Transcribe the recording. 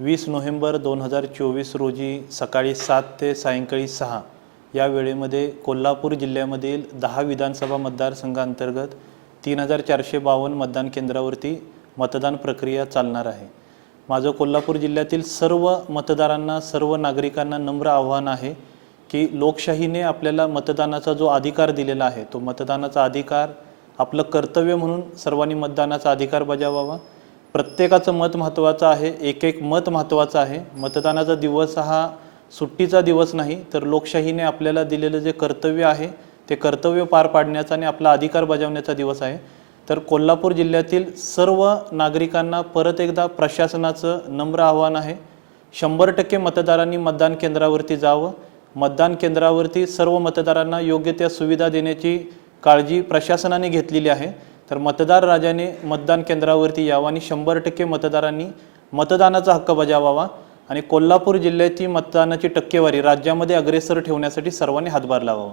वीस नोव्हेंबर दोन हजार चोवीस रोजी सकाळी सात ते सायंकाळी सहा या वेळेमध्ये कोल्हापूर जिल्ह्यामधील दहा विधानसभा मतदारसंघांतर्गत तीन हजार चारशे बावन्न मतदान केंद्रावरती मतदान प्रक्रिया चालणार आहे. माझं कोल्हापूर जिल्ह्यातील सर्व मतदारांना सर्व नागरिकांना नम्र आव्हान आहे की लोकशाहीने आपल्याला मतदानाचा जो अधिकार दिलेला आहे तो मतदानाचा अधिकार आपलं कर्तव्य म्हणून सर्वांनी मतदानाचा अधिकार बजावावा. प्रत्येकाचं मत महत्त्वाचं आहे एक एक मत महत्त्वाचं आहे. मतदानाचा दिवस हा सुट्टीचा दिवस नाही तर लोकशाहीने आपल्याला दिलेलं जे कर्तव्य आहे ते कर्तव्य पार पाडण्याचा आणि आपला अधिकार बजावण्याचा दिवस आहे. तर कोल्हापूर जिल्ह्यातील सर्व नागरिकांना परत एकदा प्रशासनाचं नम्र आव्हान आहे. शंभर टक्के मतदारांनी मतदान केंद्रावरती जावं. मतदान केंद्रावरती सर्व मतदारांना योग्य त्या सुविधा देण्याची काळजी प्रशासनाने घेतलेली आहे. तर मतदार राजाने मतदान केंद्रावरती यावं आणि शंभर टक्के मतदारांनी मतदानाचा हक्क बजावावा आणि कोल्हापूर जिल्ह्याची मतदानाची टक्केवारी राज्यामध्ये अग्रेसर ठेवण्यासाठी सर्वांनी हातभार लावावा.